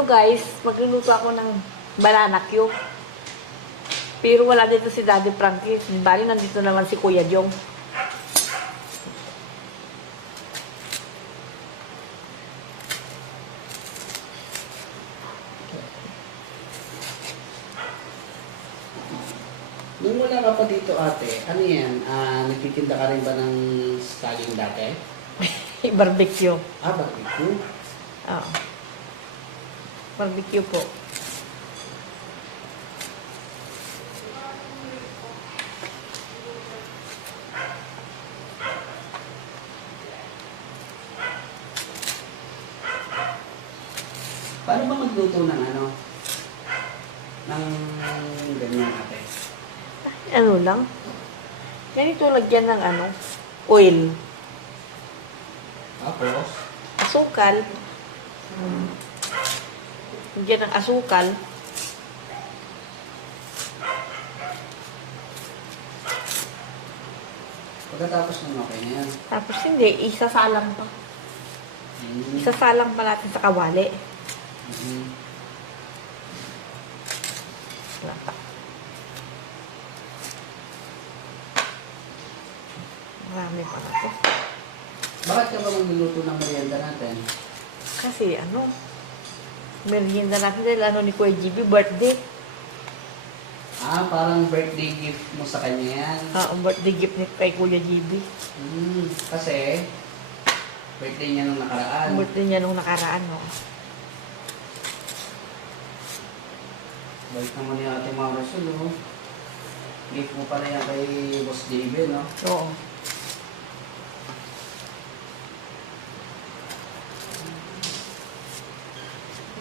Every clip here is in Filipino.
Hello guys, magluluto ako ng banana cue. Pero wala dito si Daddy Frankie. Bali, nandito naman si Kuya Jong. Nung wala ka pa dito ate, ano yan? Nagtitinda ka rin ba ng saging dati? Barbecue. Barbecue? Oo. Barbecue po. Paano ba magluto ng ano? Ng ganyan ate? Ano lang? Ganito lagyan ng ano? Oil. Tapos? Asukal. Lagyan ng asukal. Pagkatapos nun okay na yan. Tapos hindi, isasalang pa. Isasalang pa natin sa kawali. Wala pa. Marami pa na to. Bakit ka ba magluluto ng merienda natin? Kasi ano, merienda natin dahil ano ni Kuya GB, birthday. Parang birthday gift mo sa kanya yan. Ang birthday gift ni kay Kuya GB. Kasi, birthday niya nung nakaraan. Ang birthday niya nung nakaraan, no? Balik naman ni Ate Marisol, no? Gift mo pala yan kay Boss JB, no? Oo.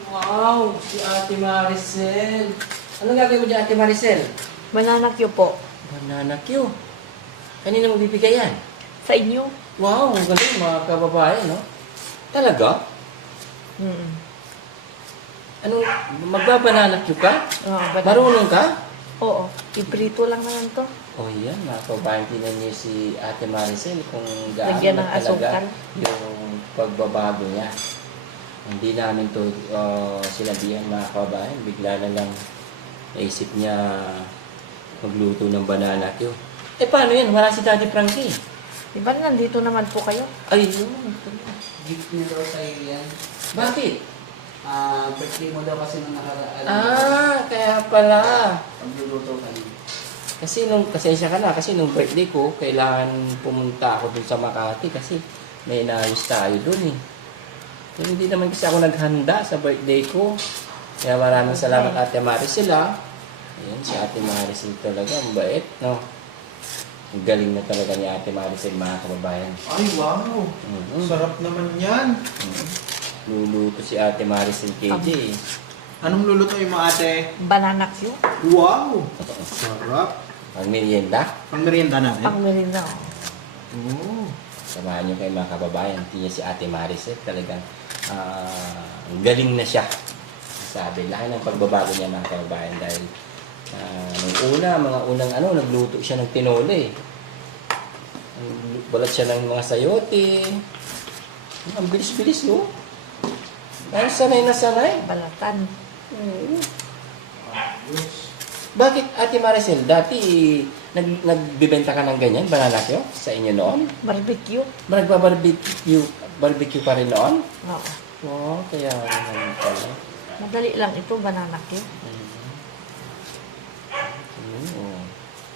Wow! Si Ate Maricel! Anong gagawin mo dyan, Ate Maricel? Banana cue po. Banana Q. Kanina mo bibigay yan? Sa inyo? Wow! Ang galing mga kababae, no? Talaga? Ano, magbabanana Q ka? Oo, Marunong ka? Oo. Iprito lang naman to. Oh, yan. Mga kababae, tinan niyo si Ate Maricel kung gaano Lagyan ng na talaga asukal. yung pagbabago niya. Hindi namin to sinabihan mga kababayan. Bigla na lang naisip niya magluto ng banana Q. Paano yan? Wala si Daddy Frankie. Diba nandito naman po kayo? Ay, yun. Gift niya daw sa'yo yan. Bakit? Birthday mo daw kasi nung nakaraan. Kaya pala. Pagluluto ka niya. Kasi pasensya ka na, kasi nung birthday ko, kailangan pumunta ako dun sa Makati kasi may inayos tayo dun eh. So, hindi naman kasi ako naghanda sa birthday ko. Kaya maraming salamat Ate Maricel ah. Ayan, si Ate Maricel talaga, ang bait, no? Ang galing na talaga ni Ate Maricel, mga kababayan. Ay, wow! Sarap naman yan. Luluto si Ate Maricel KJ. Anong lulutuin mo, ate? Banana cue? Wow! Sarap. Ang merienda. Pang merienda natin? Pang merienda. Oo. Samahan niyo kayo mga kababayan. Tinya si Ate Maricel talagang ang galing na siya. Sabi, laki ng pagbabago niya mga kababayan dahil mga unang nagluto siya ng tinola eh. Balat siya ng mga sayote. Ang bilis-bilis no? Dahil sanay na sanay. Balatan. Bakit Ate Maricel, dati nagbibenta ka ng ganyan, banana Q sa inyo noon? Barbecue? Barbecue pa rin noon? Oo. Oo, kaya naman pala. Madali lang ito, banana cue.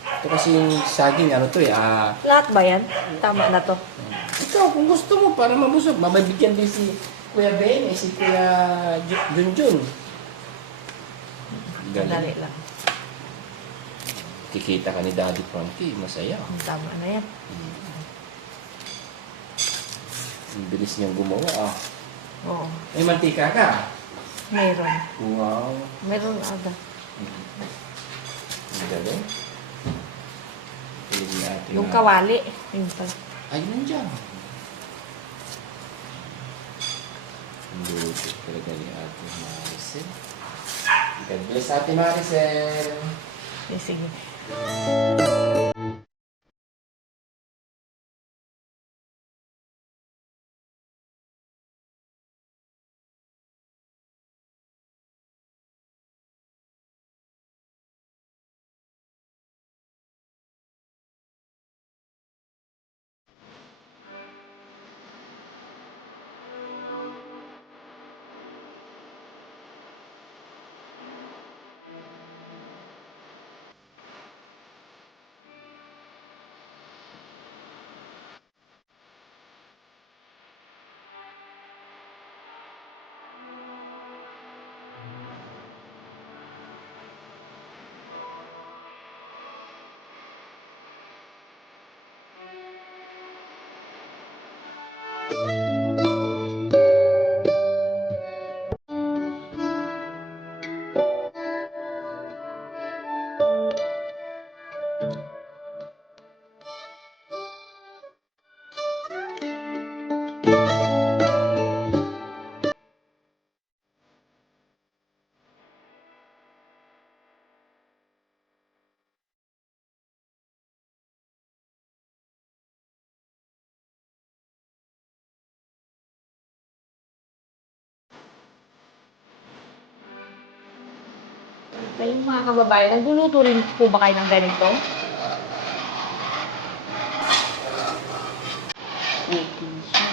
Ito kasi yung saging, ano to eh, Lahat ba yan? Tama na to. ito, kung gusto mo, para mabusog, mabibigyan din si Kuya Ben, si Kuya Junjun. Madali lang. Kikita ka ni Daddy Frankie, masaya. Tama na yan. Ang bilis niyang gumawa Oo. May mantika ka? Mayroon. Wow. Mayroon ada. Ang galing. Galing natin. Yung kawali. Yung pala. Ay, nandiyan. Ang luto talaga ni Ate Maricel. God bless Ate Maricel. Sige. Kayong mga kababayan, nagluluto rin po ba kayo ng ganito? Okay siya.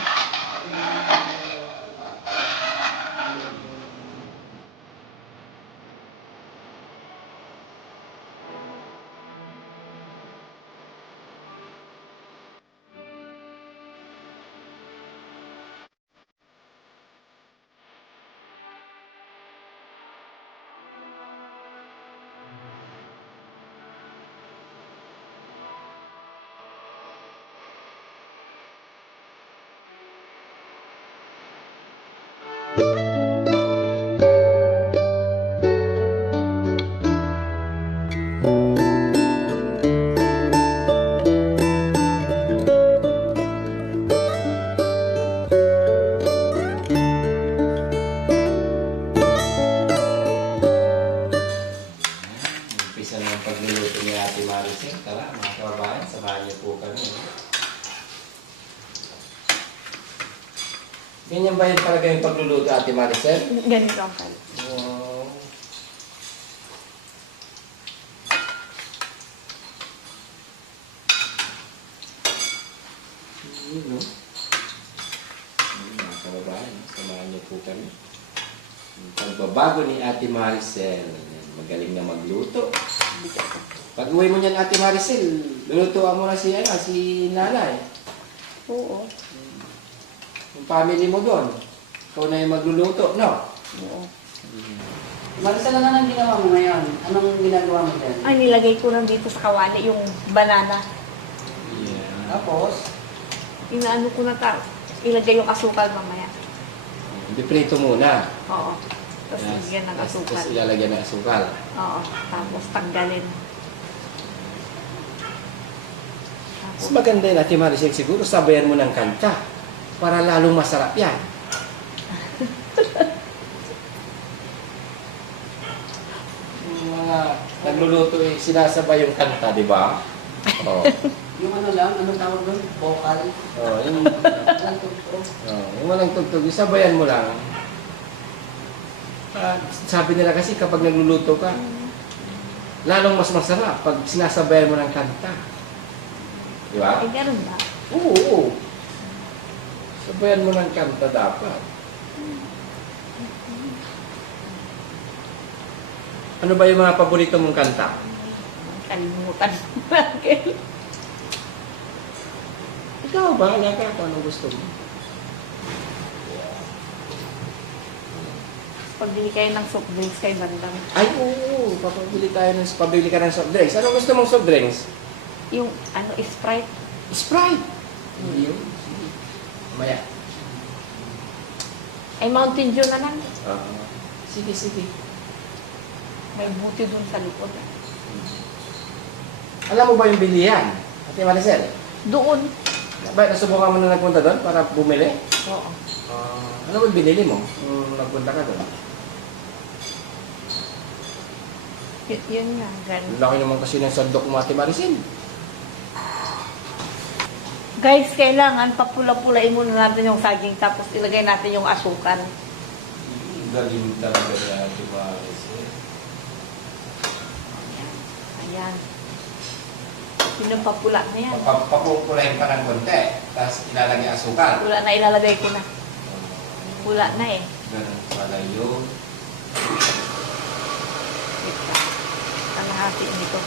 Umpisa na ang pagluluto ni Ate Maricel. Tara, mga kababayan, samahan niyo po kami. Ganyan ba yun talaga yung pagluluto, Ate Maricel? Ganito ang kayo. Wow. Yun, no? Mga kababayan, samahan niyo po kami. Yung pagbabago ni Ate Maricel. Magaling na magluto. Pag uwi mo niyan, Ate Maricel, lulutuan mo na si nanay. Oo. Yung family mo doon. Ikaw na yung magluluto, no? Oo. Maricel, ano nang ginawa mo ngayon? Anong ginagawa mo dyan? Ay, nilagay ko lang dito sa kawali yung banana. Yeah. Tapos, Inaano ko na ilagay yung asukal mamaya. Biprito muna. Oo. Tapos lagyan ng asukal. Tapos ilalagyan ng asukal. Oo. Tapos tanggalin. Mas Tapos, maganda yun, Ate Maricel, siguro sabayan mo ng kanta para lalong masarap yan. Yung mga nagluluto sinasabay yung kanta, di ba? Oo. yung ano lang, anong tawag doon? Vocal? Oh, yung, Anong tugtog? yung walang tugtog, sabayan mo lang. Sabi nila kasi kapag nagluluto ka, lalong mas masarap pag sinasabayan mo ng kanta. Di ba? ay, ganun ba? Oo, oo. Sabayan mo ng kanta dapat. Ano ba yung mga paborito mong kanta? Kalimutan ko lagi. Ikaw, bahala ka kung anong gusto mo. Pagbili kayo ng soft drinks kay Bandang. Ay, oo. Pabili ka ng soft drinks. Anong gusto mong soft drinks? Yung ano, Sprite. Sprite. Hindi yun. Sige. Maya. Ay, Mountain Dew na lang. Sige, sige. May buti dun sa likod. Alam mo ba yung bilihan? Ate Maricel? Doon. Ba, nasubukan mo na nagpunta doon para bumili? Oo. Ano ba binili mo nung nagpunta ka doon? Yun nga, ganun. Laki naman kasi ng sandok mo, Ate Maricel. Guys, kailangan papula-pulain muna natin yung saging tapos ilagay natin yung asukal. Galing talaga ni Ate Maricel. Ayan. Yun ang papula na yan. Papupulahin pa ng konti, tapos ilalagay asukal. Pula na ilalagay ko na. Pula na eh. Ganun pala yun. Wait lang. Kalahati nito.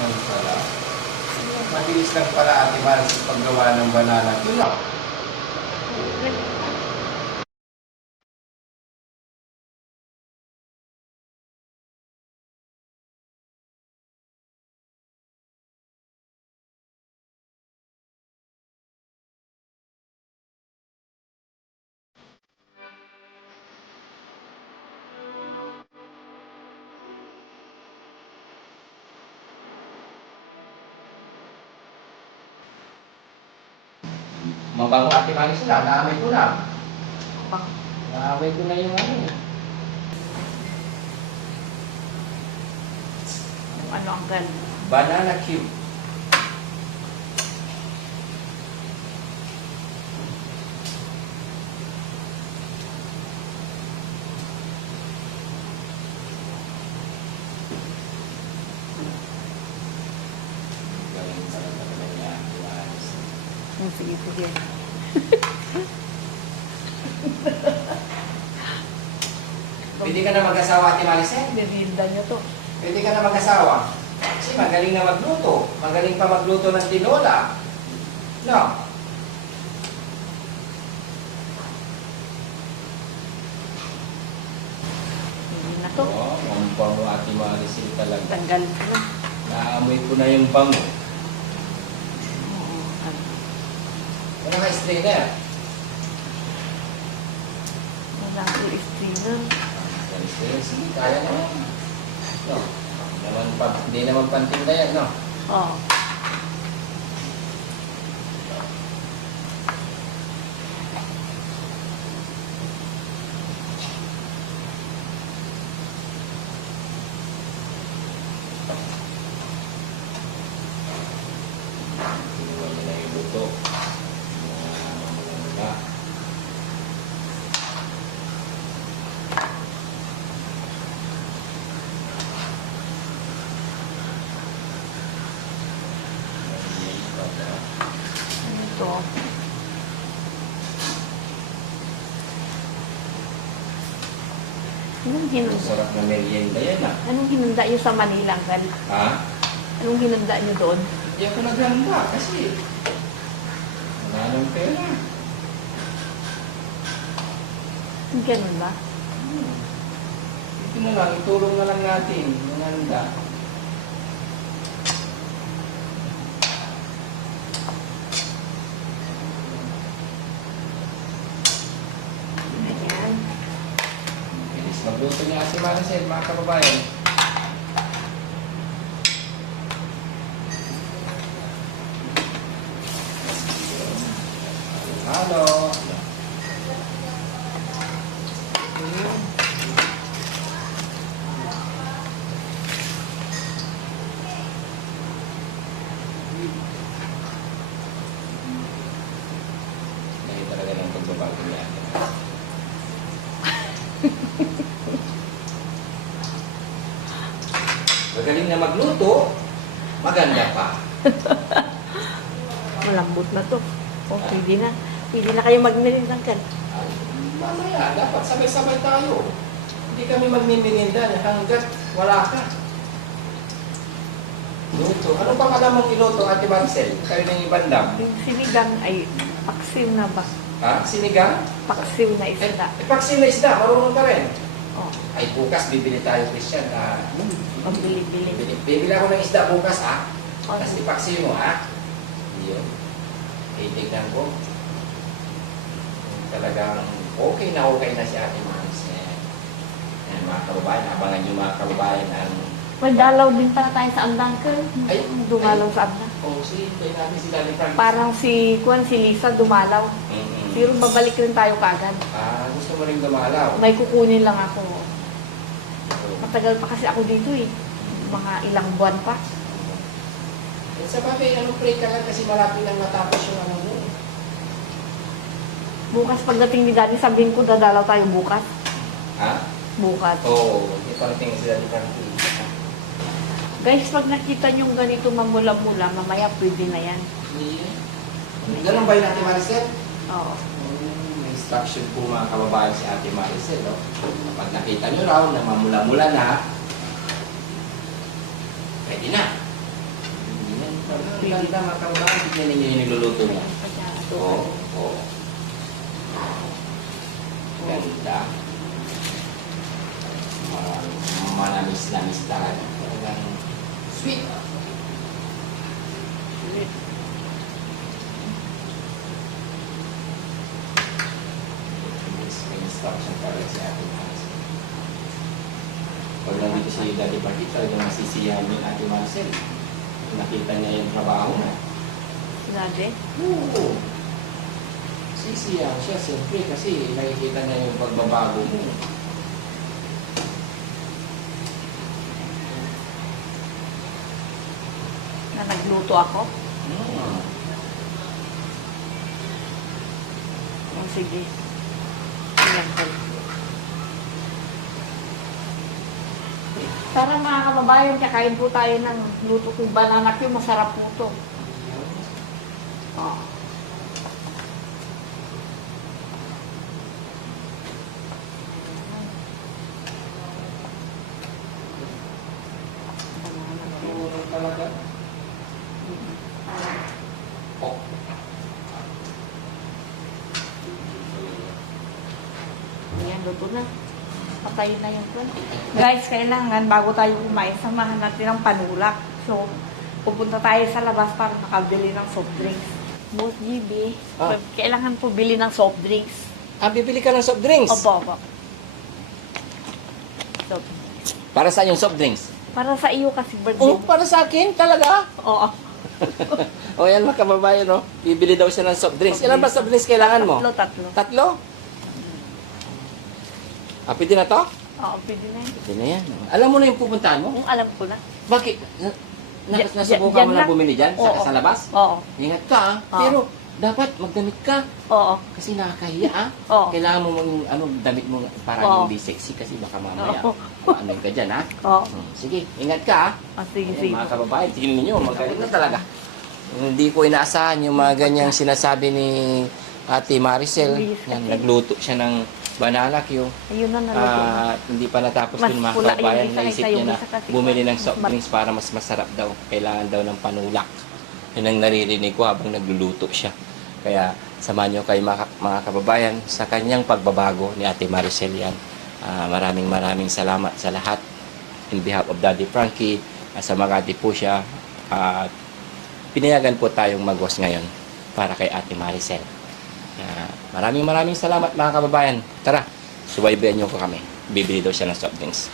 Ganun pala. Mabilis lang pala, Ate Maricel, paggawa ng banana. Yun lang. Mabango Ate Maricel, naamoy ko na. Bang. Naamoy ko na yung ano. Yung ano ang gan. Banana cube. Galing pala talaga niya, Ate Maricel. Sige, sige. Pwede ka na mag-asawa, Ate Maricel? Merienda nyo to. Pwede ka na mag-asawa. Kasi magaling na magluto. Magaling pa magluto ng tinola. No? Hindi na to. Oo, ang bango Ate Maricel talaga. Tanggal ko na. Naamoy ko na yung bango. Oo, ano. Wala ka strainer. Wala ko strainer. Sige, kaya naman. No? Hindi naman pantinda yan, no? Oo. Kinuha niya na yung luto. Na. Ito. Anong Ang hinanda? sarap na merienda yan, ah. Anong hinanda nyo sa Manila, Uncle? Ha? Anong hinanda nyo doon? Hindi ako naghanda kasi wala nang pera. Ganun ba? Ito na lang, itulong na lang natin. Yung handa. Ayan. Bilis magluto niya si Maricel, mga kababayan. Halo. Dahil talaga ng pagbabago niya. Magaling na magluto, maganda pa. Malambot na to. O, pwede na. Pwede na kayo mag-merienda, Uncle. Mamaya, dapat sabay-sabay tayo. Hindi kami magmimirinda hanggat wala ka. Luto. Ano pang alam mong iluto, Ate Maricel? Kayo ng ibandam. Yung sinigang ay paksiw na ba? Ha? Sinigang? Paksiw na isda. Ipaksin na isda, marunong ka rin. O, Ay, bukas bibili tayo, Christian. pambili-bili. Bibili ako ng isda bukas, ha? O, Tapos ipaksin mo, ha? Yun. Itignan ko. Talagang okay na si Ate Maricel. Yan, mga kababayan, abangan nyo mga kababayan ang... well, dalaw din pala tayo sa Amda, Uncle. Ay, Dumalaw sa Amda. Oh, tayo natin si Daddy Frank. Parang si Lisa dumalaw. Mm-hmm. Pero babalik rin tayo kagad. Ah, gusto mo rin dumalaw? May kukunin lang ako. So, Matagal pa kasi ako dito eh. Mga ilang buwan pa. at sa bagay, pray ka lang kasi malapit lang matapos yung ano mo. Bukas pagdating ni Daddy, sabihin ko dadalaw tayo bukas. Ha? Bukas. Oo, hindi parating si Daddy Frank. Guys, pag nakita nyo ganito mamula-mula, mamaya pwede na yan. Ganun ba yung Ate Maricel? Oo. May instruction po mga kababayan si Ate Maricel, no? Kapag nakita nyo raw na mamula-mula na, pwede na. Hindi na, ganda mga kababayan, tignan ninyo yung nagluluto niya. Oo, oo. Ganda. Manamis-namis talaga. Talagang sweet. May instruction para si Ate Maricel. Pag nandito si Daddy Frankie, talagang masisiyahan yung Ate Maricel. Nakita niya yung trabaho na. Sinabi? Oo. Sisiyaw siya, siyempre, kasi nakikita niya yung pagbabago mo. Na nagluto ako. Hmm. Oh, sige. Tingnan ko. Tara mga kababayan, kakain po tayo ng luto kong banana cue. Masarap po ito. Oh. Puro talaga. Oh. Ayan, luto na. Patayin na yung kwan. Guys, kailangan bago tayo kumain, samahan natin ng panulak. So, pupunta tayo sa labas para makabili ng soft drinks. Boss GB, Ah. kailangan po bili ng soft drinks. Ah, bibili ka ng soft drinks? Opo, opo. So, Para sa yung soft drinks? para sa iyo kasi birthday. Oh, para sa akin? Talaga? Oo. O yan mga kababayan, no? Bibili daw siya ng soft drinks. Ilan ba soft drinks kailangan mo? Tatlo. Tatlo? Ah, pwede na to? Oo, pwede na yun. Pwede na yan. Alam mo na yung pupuntahan mo? Kung alam ko na. Bakit? Nasubukan Diyan mo na lang. bumili dyan? Oo. Sa labas? Oo. Ingat ka, ah. Oo. Pero, dapat magdamit ka. Oo. Kasi nakakahiya, ah. Oo. Kailangan mo damit mo para Oo. hindi sexy kasi baka mamaya. Oo. Ano ka dyan, ha? Oo. Sige, ingat ka, ah. Ah, sige, Ayan, sige. mga kababayan, tingnan niyo, magaling na talaga. Hindi ko inaasahan yung mga ganyang sinasabi ni Ate Maricel. Bilis Yan, kasi. nagluto siya ng banana Q. Ayun na naluto. Hindi pa natapos Mas din mga pula yung kababayan. isa Naisip kaysa niya yung na isa kasi bumili ng soft mas- drinks para mas masarap daw. Kailangan daw ng panulak. Yun ang naririnig ko habang nagluluto siya. Kaya samahan niyo kay mga kababayan sa kanyang pagbabago ni Ate Maricel yan. Maraming salamat sa lahat. In behalf of Daddy Frankie, sa Makati po siya. Pinayagan po tayong mag-host ngayon para kay Ate Maricel. Maraming salamat mga kababayan. Tara, subaybayan niyo ko kami. Bibili daw siya ng soft drinks.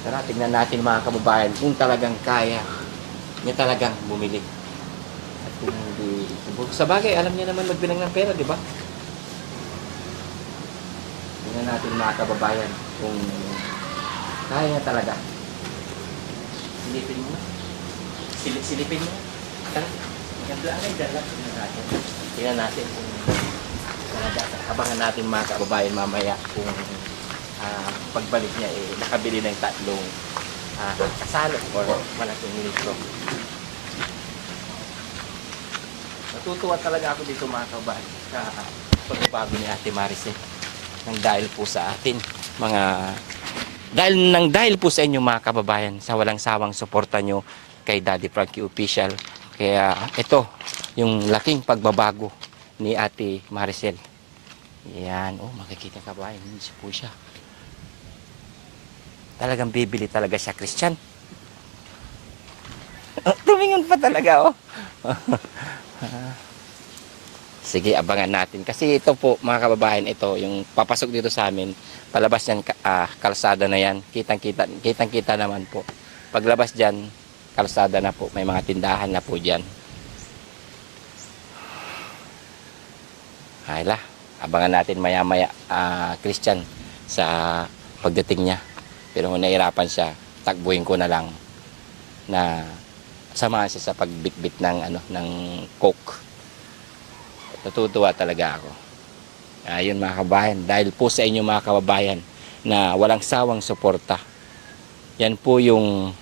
Tara, tignan natin mga kababayan kung talagang kaya niya talagang bumili. At kung hindi, sa bagay, alam niya naman magbilang ng pera, di ba? Tignan natin mga kababayan kung kaya niya talaga. Silipin mo. Silipin mo. Tara, tingnan natin kung abangan natin mga kababayan mamaya kung pagbalik niya nakabili ng tatlong kasalo or malaking litro. Natutuwa talaga ako dito mga kababayan sa pagbabago ni Ate Maricel nang dahil po sa atin dahil po sa inyo mga kababayan sa walang sawang suporta nyo kay Daddy Frankie Official. Kaya ito yung laking pagbabago ni Ate Maricel. Yan, makikita ka ba? Hindi po siya. Talagang bibili talaga siya, Christian. Tumingon pa talaga, Sige, abangan natin. Kasi ito po, mga kababayan, ito, yung papasok dito sa amin, palabas yan, kalsada na yan. Kitang-kita naman po. Paglabas dyan, kalsada na po. May mga tindahan na po dyan. Hayla, abangan natin maya-maya, Christian, sa pagdating niya. Pero kung nahirapan siya, takbuhin ko na lang na samahan siya sa pagbitbit ng coke. Natutuwa talaga ako. Ayun mga kababayan, dahil po sa inyo mga kababayan na walang sawang suporta. Yan po yung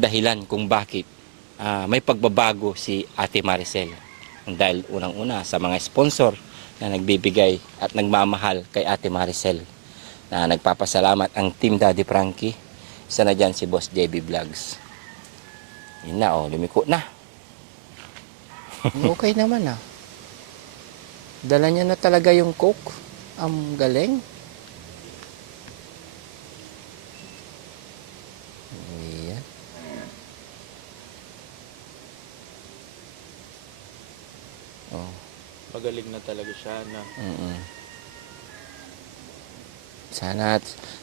dahilan kung bakit may pagbabago si Ate Maricel. Dahil unang-una sa mga sponsor na nagbibigay at nagmamahal kay Ate Maricel. Na nagpapasalamat ang Team Daddy Frankie. Isa na dyan si Boss JB Vlogs. Yun na, lumiko na. Okay naman, Dala niya na talaga yung coke. Ang galing. Ayan. Magaling na talaga siya na.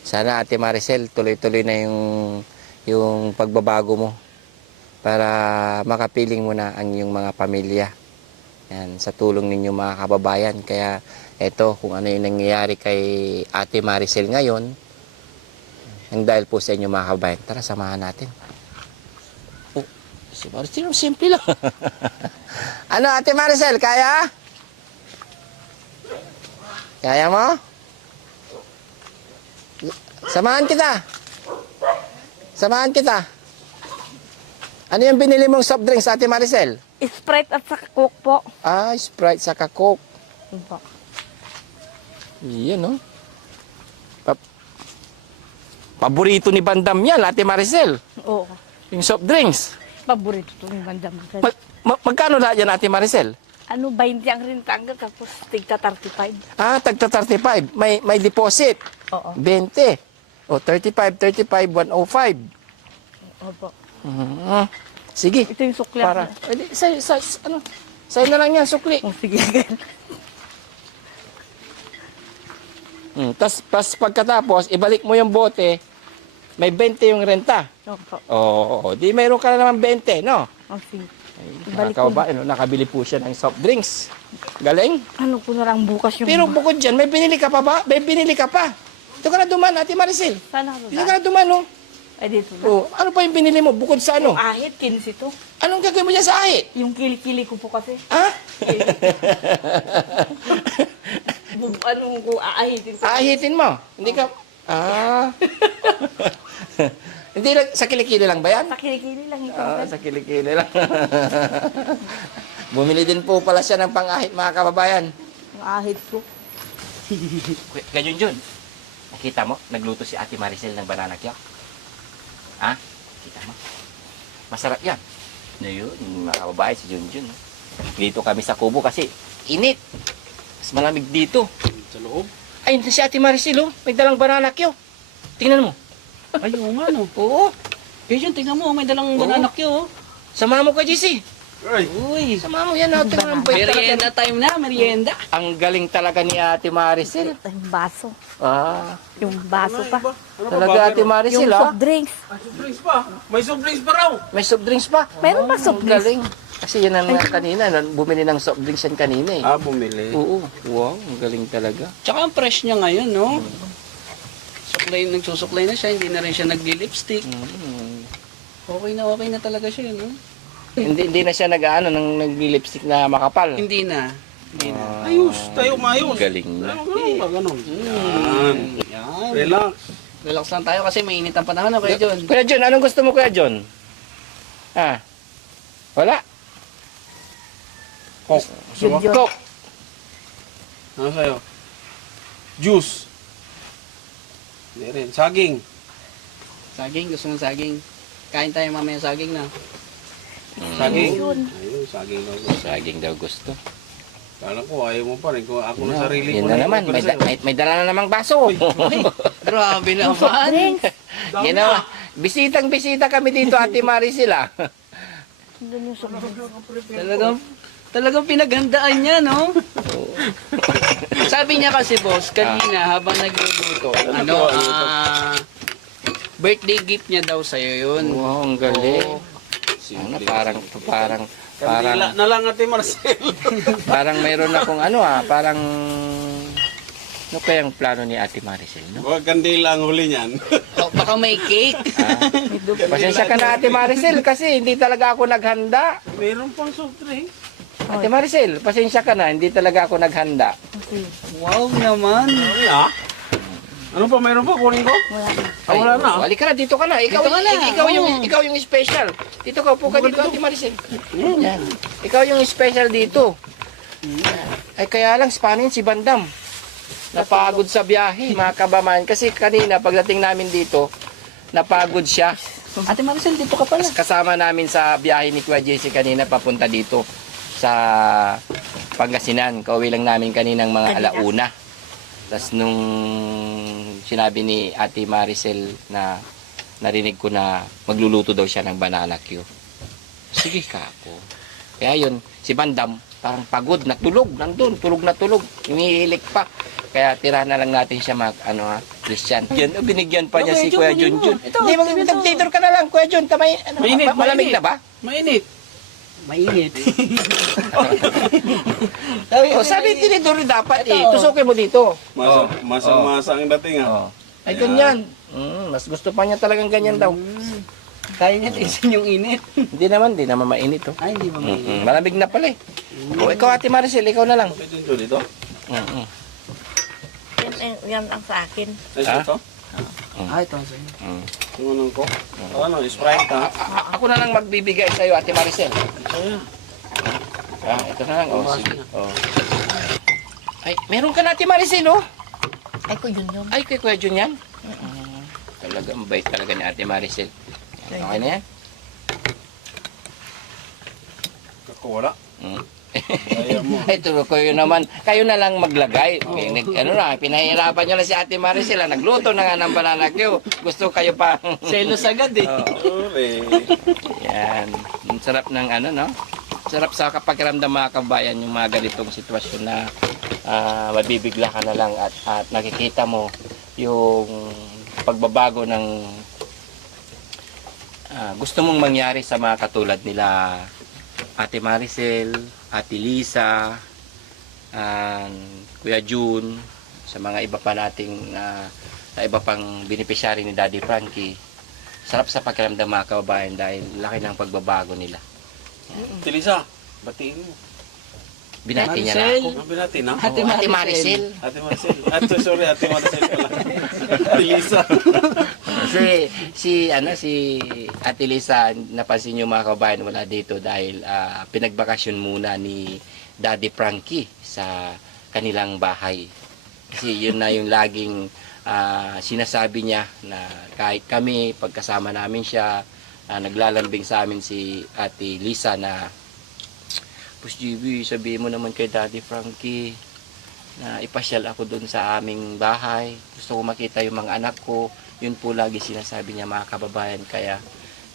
Sana Ate Maricel tuloy-tuloy na yung pagbabago mo para makapiling mo na ang iyong mga pamilya Yan, sa tulong ninyo mga kababayan. Kaya eto, kung ano yung nangyayari kay Ate Maricel ngayon, ang dahil po sa inyo mga kababayan. Tara, samahan natin. Oh, si Maricel, simple lang. Ano, Ate Maricel, kaya? Kaya mo? Samahan kita. Samahan kita. Ano yung binili mong soft drinks, Ate Maricel? Sprite at saka Coke po. Ah, Sprite sa Coke. Yun po. Yan, no? Paborito ni Bandam yan, Ate Maricel. Oo. Yung soft drinks. Paborito to ng bandam. Magkano lahat yan, Ate Maricel? Ano, 20 ang rintanga tapos tigta 35. Ah, tagta 35. May deposit. Oo. 20. O, 35, 105. Opo. Sige. Ito yung sukli. Para. Sa'yo na lang yan, sukli. Oh, sige. Tas pagkatapos, ibalik mo yung bote, may 20 yung renta. Opo. Oo, di mayroon ka na naman 20, no? Oh, sige. Mga Ibalik ko. kababayan, nakabili po siya ng soft drinks. Galing. Ano ko na lang bukas yung... Pero bukod dyan, may binili ka pa ba? May binili ka pa. Dito ka na duman, Ate Maricel. Sana ako Dito ka na duman, no? Ay, dito na. Oh, ano pa yung binili mo? Bukod sa ano? Yung ahit, 15 to. Anong gagawin mo dyan sa ahit? Yung kilikili ko po kasi. Ha? Ano ko aahitin ko. Ahitin mo? Hindi ka... Hindi lang, sa kilikili lang ba yan? Sa kilikili lang ito. Sa kilikili lang. Bumili din po pala siya ng pang-ahit, mga kababayan. Yung ahit ko. Ganyan yun. Nakita mo, nagluto si Ate Maricel ng banana cake. Ha? Kita mo? Masarap yan. Na yun, mga kababayan, si Junjun. Dito kami sa Kubo kasi init. Mas malamig dito. Sa loob? Ay, si Ate Maricel, oh. May dalang banana cake. Tingnan mo. Ay, oo nga, no. Oo. Yun, tingnan mo, may dalang Oo. banana Q, oh. Sama mo ka, JC. Ay! Uy. Sama mo yan. Tingnan mo. Merienda time na, merienda. Ang galing talaga ni Ate Maricel. Yung baso. Ah, Yung baso pa. Ano talaga Ate Yung Maricel, ah. soft drinks. Soft drinks pa! May soft drinks pa raw! May soft drinks pa. Meron ba soft Ang drinks? galing. Kasi yan ang kanina, bumili ng soft drinks yan kanina eh. Bumili. Oo. Wow, ang galing talaga. Tsaka ang fresh niya ngayon, no? Nagsusuklay na siya, hindi na rin siya nagli-lipstick. Okay na talaga siya, no? Hindi na siya nag-ano nang nagli-lipstick na makapal. Hindi na. Hindi na. Ayos! Tayo mayos! Galing na. Ganun. Yan. Yan. Relax. Relax lang tayo kasi mainit ang panahon, no, Kuya John? Kuya John, anong gusto mo, Kuya John? Ah, wala? Coke. Gusto mo? Coke. Ano sa'yo? Juice. Hindi rin. Saging. Saging, gusto ng saging. Kain tayo mamaya saging na. Saging. Yun. Ayun, saging daw. Saging daw gusto. Kala ko, ayaw mo pa rin. Kung ako na sarili Yan ko na naman, may dala na namang baso. Grabe Yung soft naman. drinks. Yan na, bisitang-bisita kami dito, Ate Maricel, ah. Doon yung soft drinks. Talagang pinaghandaan niya, no? Sabi niya kasi, boss, kanina habang nagluluto, birthday gift niya daw sa'yo yun. Wow, ang galing. Ano, parang Kandila na lang, Ate Marcel. parang mayroon akong parang ano kayang plano ni Ate Maricel, no? Huwag kandila ang huli niyan. Baka may cake. Pasensya ka na, Ate Maricel, kasi hindi talaga ako naghanda. Mayroon pang soft drink. Ate Maricel, pasensya ka na, hindi talaga ako naghanda. Wow naman. Wala. Ano pa, mayroon pa? Kunin ko? Wala na. Halika na, dito ka na. Ikaw yung special. Dito ka, upo ka dito, Ate Maricel. Yan. Ikaw yung special dito. Ay, kaya lang, Spanin si Bandam. Napagod sa biyahe, mga kabaman. Kasi kanina, pagdating namin dito, napagod siya. Ate Maricel, dito ka pala. Kasama namin sa biyahe ni Kuya JC kanina, papunta dito sa Pangasinan. Kauwi lang namin kaninang mga alauna. Tapos nung sinabi ni Ate Maricel na narinig ko na magluluto daw siya ng banana Q. Sige ka ako. Kaya yun, si Bandam parang pagod, natulog, nandun, tulog na tulog, umihilik pa. Kaya tira na lang natin siya Christian. Yan, binigyan pa niya si Kuya Junjun. Hindi, mag-dictator ka na lang, Kuya Jun. Malamig na ba? Mainit. Mainit. Oh, sabi tinidor dapat eh. Ito. Tusukin mo dito. Masang-masa ang dating ah. Ay, ganyan. Mas gusto pa niya talagang ganyan daw. Kaya niya tiisin yung init. Hindi naman mainit oh. Ay, hindi ba mainit? Malamig na pala eh. O, ikaw Ate Maricel, ikaw na lang. Okay dito. Yan ang sa akin. Ay, Ah? ito. Ah, ito ang sa'yo. Yung anong ko. Ano, Sprite ha. Ako na lang magbibigay sa iyo, Ate Maricel. Ayan. Ito na lang. Oh, sige. Oh. Ay, meron ka na Ate Maricel oh. Ay ko yun yun. Ay, kay Kuya Jun yan? Talaga, mabait talaga ni Ate Maricel. Yan, okay na yan? Ako wala. Kaya mo. Ay, kayo naman. Kayo na lang maglagay. Pinahirapan nyo lang si Ate Maricel. Nagluto na nga ng banana Q. Gusto kayo pa. Selos agad eh. Ure. Yan. Ang sarap ng ano, no? Sarap sa kapakiramdam mga kabayan yung mga ganitong sitwasyon na mabibigla ka na lang at nakikita mo yung pagbabago ng gusto mong mangyari sa mga katulad nila Ate Maricel, Ate Lisa, Kuya Jun, sa mga iba pa nating sa iba pang beneficiary ni Daddy Frankie. Sarap sa pakiramdam mga kababayan dahil laki ng pagbabago nila. Tilisa, batiin mo. Binati niya na Maricel. ako. Ang binati na. Ate Oo, Ate Maricel. Ate Maricel. Sorry, Ate Maricel pala. Tilisa. Kasi si Ate Lisa, napansin niyo mga kabayan, wala dito dahil pinagbakasyon muna ni Daddy Frankie sa kanilang bahay. Kasi yun na yung laging sinasabi niya na kahit kami, pagkasama namin siya, naglalambing sa amin si Ate Lisa na Boss GB, sabihin mo naman kay Daddy Frankie na ipasyal ako dun sa aming bahay. Gusto ko makita yung mga anak ko. Yun po lagi sinasabi niya mga kababayan. Kaya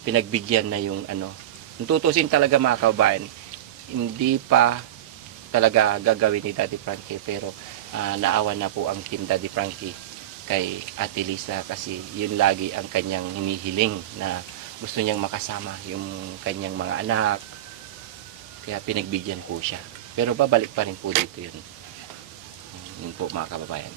pinagbigyan na yung ano. Tutusin talaga mga kababayan. Hindi pa talaga gagawin ni Daddy Frankie. Pero naawa na po ang Team Daddy Frankie kay Ate Lisa. Kasi yun lagi ang kanyang hinihiling na gusto niyang makasama yung kanyang mga anak. Kaya pinagbigyan po siya. Pero babalik pa rin po dito yun. Yun po mga kababayan.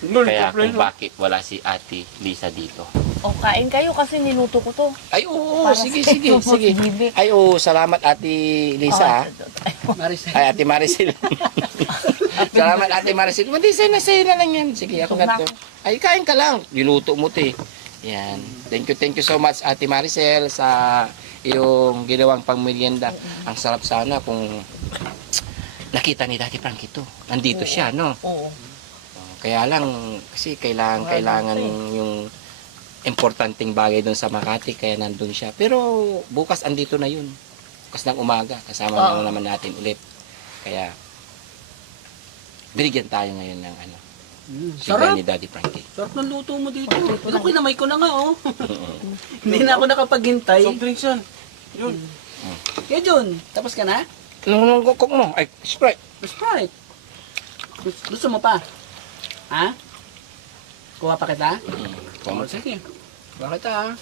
Kaya kung bakit wala si Ate Lisa dito. O, kain kayo kasi niluto ko to. Ay oo, Para sige, sa sige, inyo, sige. Bibi. Ay oo, salamat Ate Lisa. Maricel. Ay Ate Maricel. Salamat Ate Maricel. Hindi, sa'yo na lang yan. Sige, ako na to. Ay, kain ka lang. Niluto mo to eh. Yan. Thank you so much Ate Maricel sa yung ginawang pangmerienda. Ang sarap sana kung nakita ni Daddy Frankie ito. Nandito siya, no? Oo. Kaya lang, kasi kailangan yung importanteng bagay doon sa Makati, kaya nandun siya. Pero bukas andito na yun. Bukas ng umaga, kasama na naman natin ulit. Kaya, binigyan tayo ngayon ng ano. Sigla Sarap. ni Daddy Frankie. Sarap ng luto mo dito. Ito, kinamay ko na nga oh. Hindi na ako nakapaghintay. Soft drinks yan. Yun. Kaya Jun, tapos ka na? Anong cook mo? Ay, Sprite. Sprite. Gusto mo pa? Ha? Kuha pa kita? Kuha Sige. Bakit ah?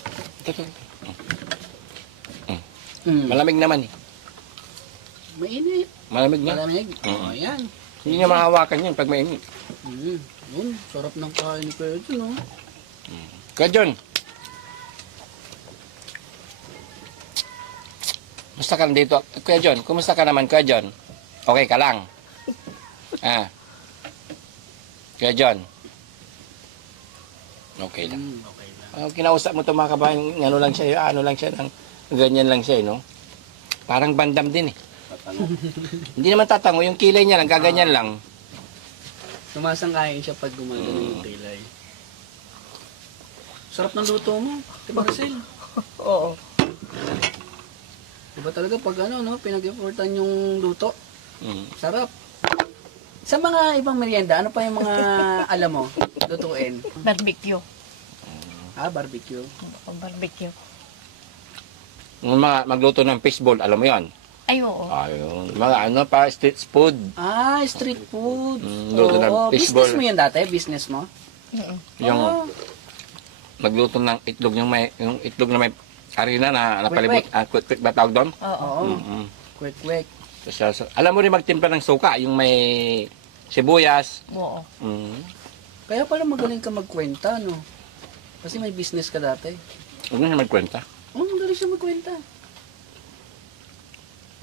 Malamig naman eh. Mainit. Malamig na. Malamig. Oh, ayan. Hindi niya mahawakan yun pag mainit. Yun, sarap ng kain ni Kuya Jun, oh. Kuya John. Kumusta ka dito? Kuya John, kumusta ka naman Kuya John? Okay ka lang? Kuya John. Okay lang. Okay lang. Kinausap mo ito mga kabayan, ano lang siya, ganyan lang siya, no? Parang bandam din eh. Hindi naman tatango, yung kilay niya lang, gaganyan lang. Sumasang-ayon siya pag gumagano yung kilay. Sarap ng luto mo, diba Maricel? Oo. Diba talaga pag ano, no, pinag-effortan yung luto, Mm. sarap. Sa mga ibang merienda, ano pa yung mga alam mo, lutuin? Barbecue. Barbecue. Barbecue. Yung mga magluto ng fishball, alam mo yan? Ay, oo. Ayun. Mga ano pa, street food. Street food. Luto ng fishball. Business mo yan dati? Business mo? Mm-mm. Yung magluto ng itlog yung itlog na may Harina na napalibot. Quick ba tawag doon? Oo. Oo. Mm-mm. Quick. So, alam mo rin magtimpla ng suka, yung may sibuyas. Oo. Mm. Kaya pala magaling ka magkwenta, no? Kasi may business ka dati. Huwag na siya magkwenta. Oh, magaling siya magkwenta.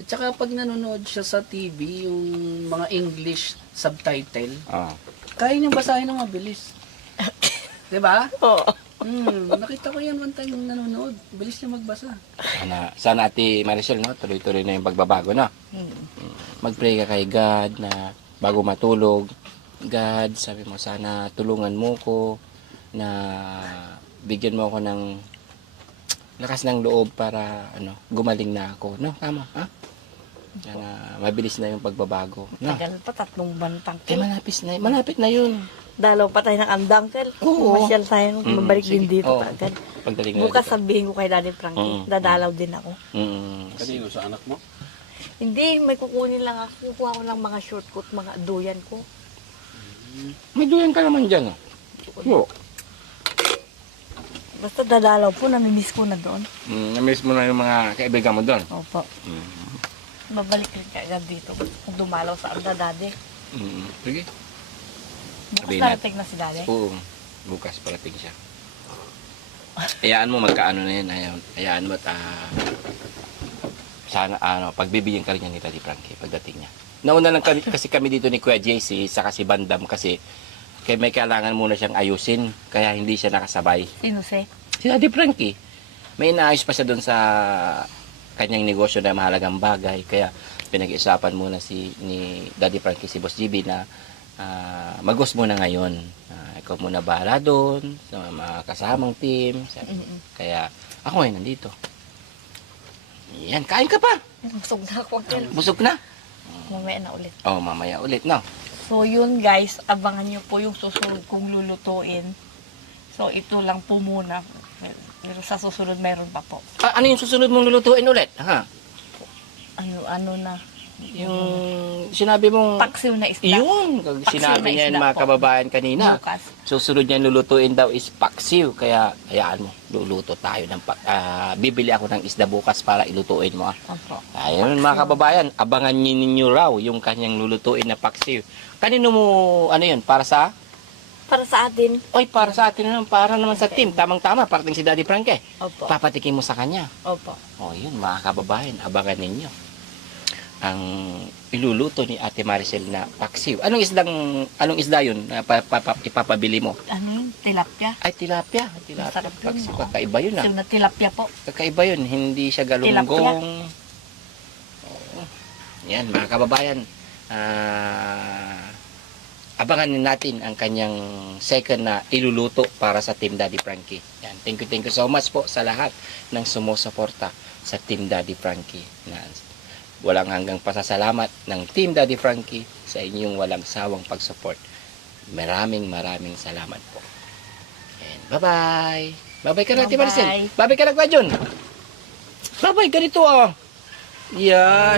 At saka pag nanonood siya sa TV, yung mga English subtitle, Ah. kaya niyang basahin ng mabilis. Diba? Oo. Nakita ko yan one time nung nanonood. Bilis niya magbasa. Sana Ate Maricel, no? Tuloy-tuloy na yung pagbabago, no? Mag-pray ka kay God na bago matulog. God, sabi mo, sana tulungan mo ko na bigyan mo ako ng lakas ng loob para gumaling na ako. No? Tama, ha? Sana mabilis na yung pagbabago. No? Tagal pa, 3 bantang. Eh, malapit na yun. Dalaw pa tayo ng andang, Kel. Oo. Masyal tayo, mabalik din dito. Oo. Agad. Pagdating na Bukas dito. sabihin ko kay Daddy Frankie, dadalaw din ako. Kanino sa anak mo? Hindi, may kukunin lang ako. Kukuha ko lang mga shortcut, mga duyan ko. May duyan ka naman dyan, oh. Basta dadalaw po, namimiss ko na doon. Na-miss mo na yung mga kaibigan mo doon. Opo. Babalik rin ka agad dito. Kung dumalaw sa anda, Daddy. Sige. Bukas Sabihin narating na si Daddy. Oo. Bukas parating siya. Hayaan mo magkaano na yan. Hayaan mo at sana pagbibigyan ka rin niya ni Daddy Frankie pagdating niya. Nauna lang kasi kami dito ni Kuya JC saka si Bandam kasi may kailangan muna siyang ayusin kaya hindi siya nakasabay. Sino si? Si Daddy Frankie. May inaayos pa siya doon sa kanyang negosyo na mahalagang bagay kaya pinag-isapan muna ni Daddy Frankie si Boss GB na mag-host muna ngayon. Ikaw muna bahala doon sa mga kasamang team. Kaya ako ngayon nandito. Yan, kain ka pa. Busog na ako, Kel. Busog na. Mamaya na ulit. Oh, mamaya ulit, no? So yun guys, abangan nyo po yung susunod kong lulutuin. So ito lang po muna. Pero sa susunod meron pa po. Ano yung susunod mong lulutuin ulit? Ha? Ano na. Yung sinabi mong... Paksiw na isda. Yun, Paksiw sinabi na niya isda yung mga po. kababayan kanina. Bukas. Susunod niya lulutuin daw is paksiw. Kaya, hayaan mo, luluto tayo ng bibili ako ng isda bukas para ilutuin mo. Opo. Ayun mga kababayan, abangan ninyo raw yung kanyang lulutuin na paksiw. Kanino mo, ano yun, para sa... Para sa atin. Oy, para sa atin naman, para naman sa team. Tamang-tama, parating si Daddy Frankie. Opo. Papatikin mo sa kanya. Opo. O yun, mga kababayan, abangan ninyo ang iluluto ni Ate Maricel na paksiw. Anong isda yun na ipapabili mo? Ano yun? Tilapia. Ay, tilapia. Masarap yun, Paksiw, oo. kakaiba yun Paksiw na tilapia po. Kakaiba yun, hindi siya galunggong. Oo. Yan, mga kababayan. Abangan natin ang kanyang second na iluluto para sa Team Daddy Frankie. Yan, thank you so much po sa lahat ng sumusuporta sa Team Daddy Frankie. Walang hanggang pasasalamat ng Team Daddy Frankie sa inyong walang sawang pag-support. Maraming salamat po. And bye-bye. Bye-bye ka na, Ate Maricel. Bye-bye ka na, Kuya John. Bye-bye, ganito ah. Yan.